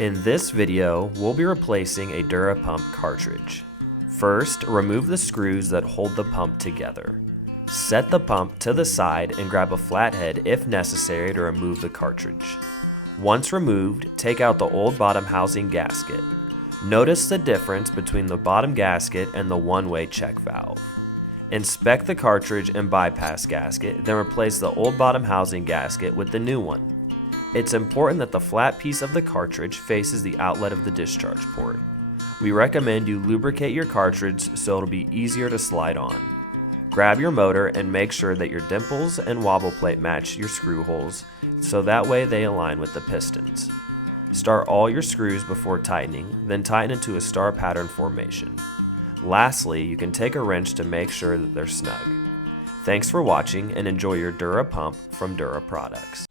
In this video, we'll be replacing a Dura Pump cartridge. First, remove the screws that hold the pump together. Set the pump to the side and grab a flathead if necessary to remove the cartridge. Once removed, take out the old bottom housing gasket. Notice the difference between the bottom gasket and the one-way check valve. Inspect the cartridge and bypass gasket, then replace the old bottom housing gasket with the new one. It's important that the flat piece of the cartridge faces the outlet of the discharge port. We recommend you lubricate your cartridge so it'll be easier to slide on. Grab your motor and make sure that your dimples and wobble plate match your screw holes so that way they align with the pistons. Start all your screws before tightening, then tighten into a star pattern formation. Lastly, you can take a wrench to make sure that they're snug. Thanks for watching and enjoy your Dura Pump from Dura Products.